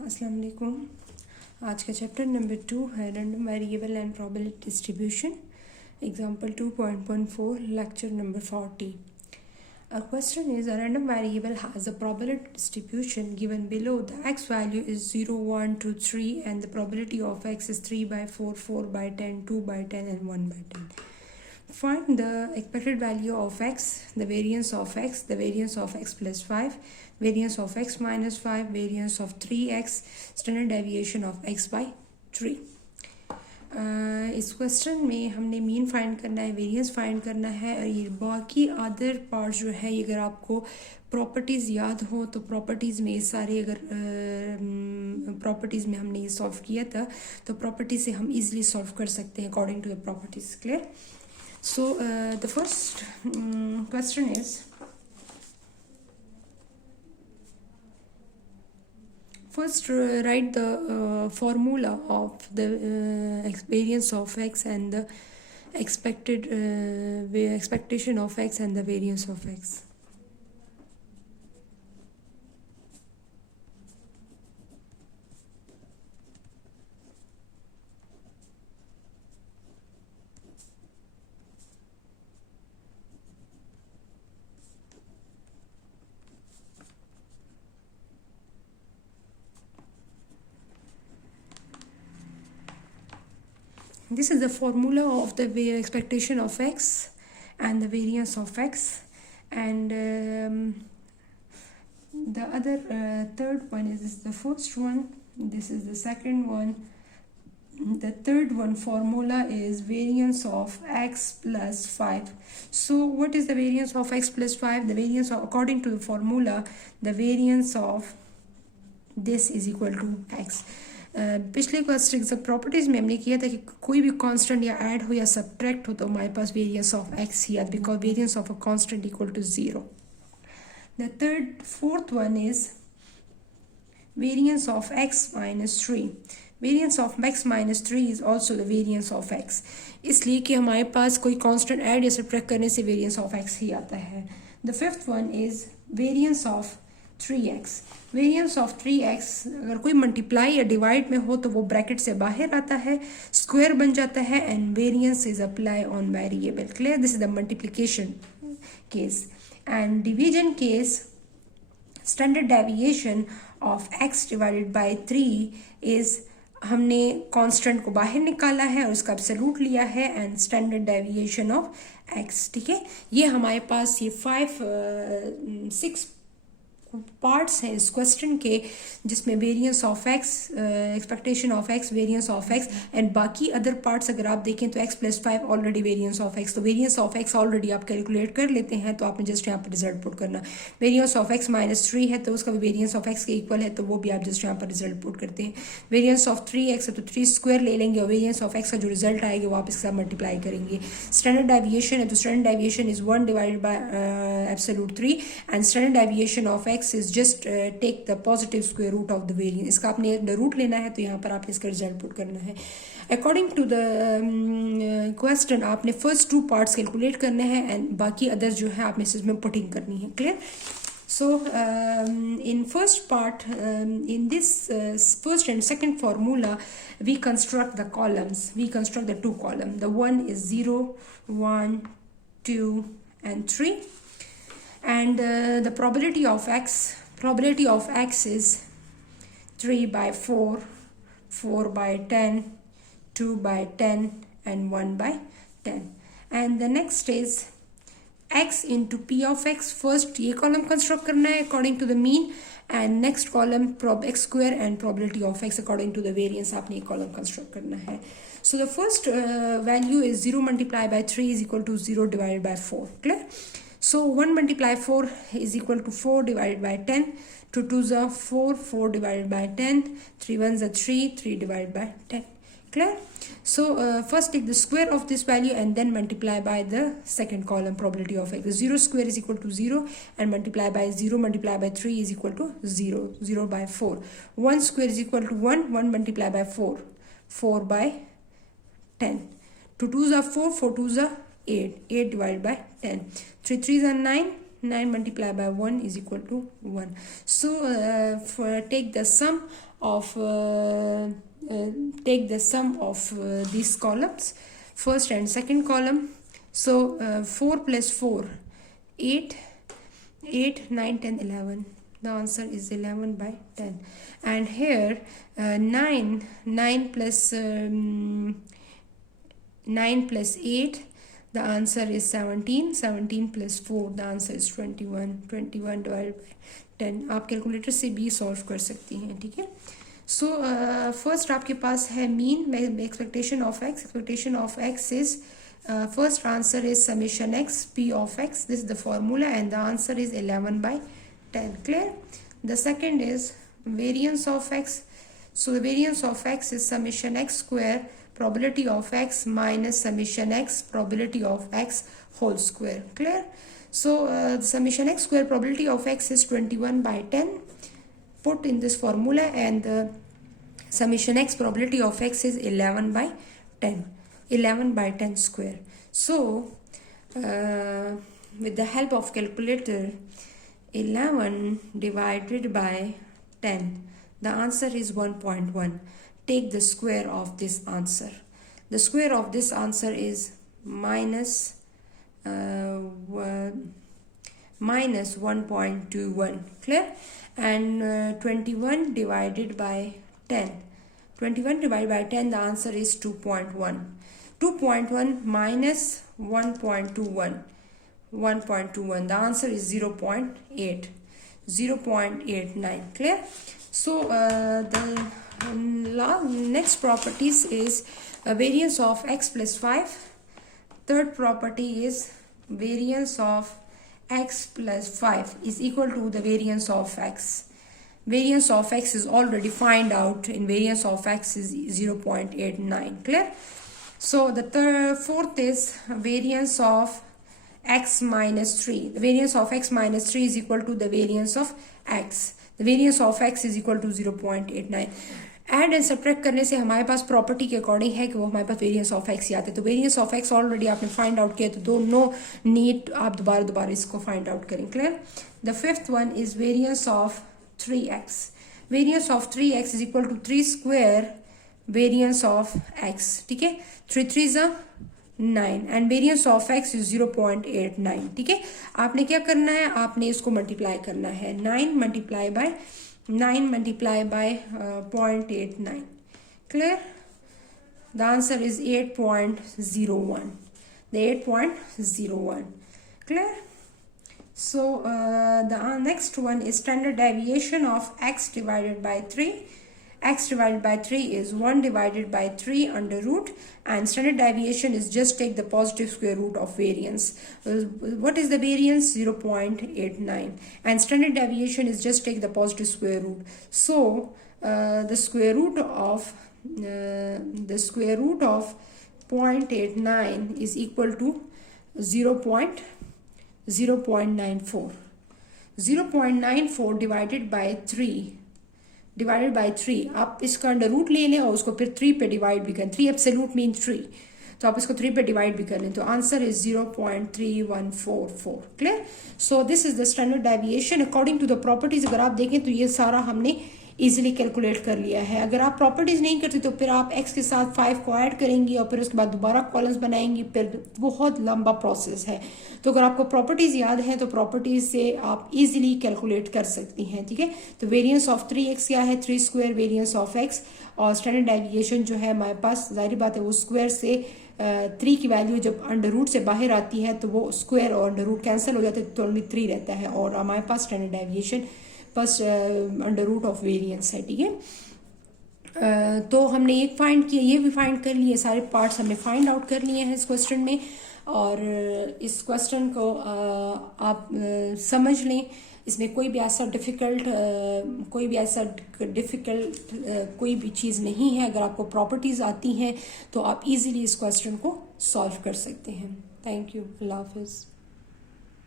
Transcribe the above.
अस्सलाम वालेकुम। आज का चैप्टर नंबर 2 है random variable and probability distribution. Example 2.14 lecture number 40। A question is a random variable has a probability distribution given below. The x value is 0, 1, 2, 3 and the probability of x is 3 by 4, 4 by 10, 2 by 10 and 1 by 10. Find the expected value of x, the variance of x, the variance of x plus 5, variance of x minus 5, variance of 3x, standard deviation of x by 3. इस क्वेश्चन में हमने mean find करना है, variance find करना है और ये बाकी अदर पार्ट जो है, अगर आपको प्रॉपर्टीज़ याद हो तो प्रॉपर्टीज़ में सारे अगर प्रॉपर्टीज़ में हमने ये सॉल्व किया था तो प्रॉपर्टी से हम इजीली सॉल्व कर सकते हैं according to the properties. Clear? So the first question is, first write the formula of the variance of x and the expectation of x and the variance of x. This is the formula of the expectation of x and the variance of x, and the other third one is the first one, this is the second one. The third one formula is variance of x plus 5. So what is the variance of x plus 5? The variance of, according to the formula, the variance of this is equal to x. पिछले question properties में हमने किया था कि कोई भी कांस्टेंट या ऐड हो या सब्ट्रैक्ट हो तो हमारे पास वेरिएंस ऑफ एक्स ही आता, because variance of a constant equal to 0. The fourth one is variance of x minus 3. Variance of x minus 3 is also the variance of x, इसलिए कि हमारे पास कोई कांस्टेंट ऐड या सब्ट्रैक्ट करने से वेरिएंस ऑफ x ही आता है. The fifth one is variance of 3x. Variance of 3x अगर कोई मल्टीप्लाई या डिवाइड में हो तो वो ब्रैकेट से बाहर आता है, स्क्वायर बन जाता है, and variance is apply on variable. Clear? This is the multiplication case. And division case, standard deviation of x divided by 3 इज, हमने कांस्टेंट को बाहर निकाला है और उसका एब्सोल्यूट लिया है, and standard deviation of x. ठीक है, ये हमारे पास ये 6 पार्ट्स हैं इस क्वेश्चन के, जिसमें variance of x, expectation of x, variance of x, and बाकी अदर पार्ट्स अगर आप देखें तो x plus 5 already variance of x, तो वेरिएंस ऑफ एक्स ऑलरेडी आप कैलकुलेट कर लेते हैं, तो आपने जस्ट यहाँ पर रिजल्ट पुट करना. वेरिएंस ऑफ एक्स माइनस 3 है तो उसका भी वेरिएंस ऑफ एक्स के इक्वल है, तो वो भी आप जस्ट यहाँ पर रिजल्ट पुट करते हैं. वेरिएंस ऑफ 3x है तो 3 स्क्वायर ले लेंगे और वेरिएंस ऑफ एक्स का जो रिजल्ट आएगा वो आप इसके साथ मल्टीप्लाई करेंगे. स्टैंडर्ड डेविएशन है तो standard deviation is 1 divided by absolute 3, and standard deviation of x is just take the positive square root of the variance. इसका आपने रूट लेना है तो यहाँ पर आपने इसका रिजल्ट पुट करना है. अकॉर्डिंग टू द क्वेश्चन आपने फर्स्ट 2 पार्ट्स कैलकुलेट करने हैं एंड बाकी अदर जो है आपने इसमें पुटिंग करनी है. Clear? So in first part, in this first and second formula, we construct the columns. We construct the 2 columns. The one is 0, 1, 2 and 3, and the probability of x is 3 by 4, 4 by 10, 2 by 10 and 1 by 10. And the next is x into p of x. first ये column construct करना है according to the mean, and next column prob x square and probability of x according to the variance. आपने ये column construct करना है. So the first value is 0 multiplied by 3 is equal to 0 divided by 4. Clear? So 1 multiplied 4 is equal to 4 divided by 10. 2 2s are 4, 4 divided by 10. 3 1s are 3, 3 divided by 10. Clear? So first take the square of this value and then multiply by the second column, probability of x. The 0 square is equal to 0 and multiply by 0 multiplied by 3 is equal to 0. 0 by 4. 1 square is equal to 1. 1 multiplied by 4. 4 by 10. 2 2s are 4, 4 2s are 8. 8 divided by 10. 3 3s are 9. 9 multiplied by 1 is equal to 1. So take the sum of take the sum of these columns, first and second column. So 4 plus 4, 8, 8, 9, 10, 11. The answer is 11 by 10. And here 9 plus 9 plus 8, the answer is 17. 17 plus 4, the answer is 21. 21 divided by 10. आप कैलकुलेटर से भी सॉल्व कर सकती हैं, ठीक है. So first आपके पास है mean, expectation of x is first answer is summation x p of x. This is the formula and the answer is 11 by 10. Clear? The second is variance of x. So the variance of x is summation x square probability of x minus summation x probability of x whole square. Clear? So the summation x square probability of x is 21 by 10. Put in this formula, and the summation x probability of x is 11 by 10. 11 by 10 square. So with the help of calculator, 11 divided by 10, the answer is 1.1. Take the square of this answer. The square of this answer is minus 1.21. Clear? And 21 divided by 10. 21 divided by 10, the answer is 2.1. 2.1 minus 1.21. 1.21. The answer is 0.8. 0.89. Clear? So the next properties is variance of x plus 5. Third property is variance of x plus 5 is equal to the variance of x. Variance of x is already found out. In variance of x is 0.89. Clear? So the fourth is variance of x minus 3. The variance of x minus 3 is equal to the variance of x. The variance of x is equal to 0.89. Add and subtract करने से हमारे पास प्रॉपर्टी के अकॉर्डिंग है कि वो हमारे पास variance of x ही आते हैं. तो वेरिएंस ऑफ एक्स ऑलरेडी आपने फाइंड आउट किया, तो दोनों नीड आप दोबारा इसको फाइंड आउट करें. Clear? The fifth one is variance of 3x. Variance of 3x is equal to 3 square variance of x. ठीक है, 3 3 ज़ा 9 and variance of x is 0.89. ठीक है, आपने क्या करना है, आपने इसको मल्टीप्लाई करना है. 9 multiply by 0.89. Clear? The answer is 8.01. The 8.01. Clear? So the next one is standard deviation of x divided by 3. X divided by 3 is 1 divided by 3 under root, and standard deviation is just take the positive square root of variance. What is the variance? 0.89, and standard deviation is just take the positive square root. So the square root of 0.89 is equal to 0.94. 0.94 divided by 3. आप इसका under root ले लें और उसको फिर 3 पे डिवाइड भी करें. 3 एब्सोल्यूट मीन 3, तो आप इसको 3 पे डिवाइड भी कर लें, तो answer is 0.3144. Clear? So this is the standard deviation according to the properties. अगर आप देखें तो ये सारा हमने इजीली कैलकुलेट कर लिया है. अगर आप प्रॉपर्टीज नहीं करते तो फिर आप x के साथ 5 को ऐड करेंगी और फिर उसके बाद दोबारा कॉलम्स बनाएंगी, फिर बहुत लंबा प्रोसेस है. तो अगर आपको प्रॉपर्टीज याद है तो प्रॉपर्टीज से आप इजीली कैलकुलेट कर सकती हैं. ठीक है, तो वेरिएंस ऑफ 3x क्या है? 3 स्क्वायर वेरिएंस ऑफ x, और स्टैंडर्ड डेविएशन जो है हमारे पास, जाहिर बात है वो स्क्वायर से 3 की वैल्यू जब अंडर रूट से बाहर आती है तो वो स्क्वायर और अंडर रूट कैंसिल हो जाते हैं, तो ओनली 3 रहता है, और हमारे पास स्टैंडर्ड डेविएशन बस अंडर रूट ऑफ वेरिएंस है. ठीक है, तो हमने एक फाइंड किया, ये भी फाइंड कर लिए, सारे पार्ट्स हमने फाइंड आउट कर लिए हैं इस क्वेश्चन में. और इस क्वेश्चन को आप समझ लें, इसमें कोई भी ऐसा डिफ़िकल्ट कोई भी चीज़ नहीं है. अगर आपको प्रॉपर्टीज़ आती हैं तो आप इजीली इस क्वेश्चन को सॉल्व कर सकते हैं. Thank you. अल्लाह हाफिज़.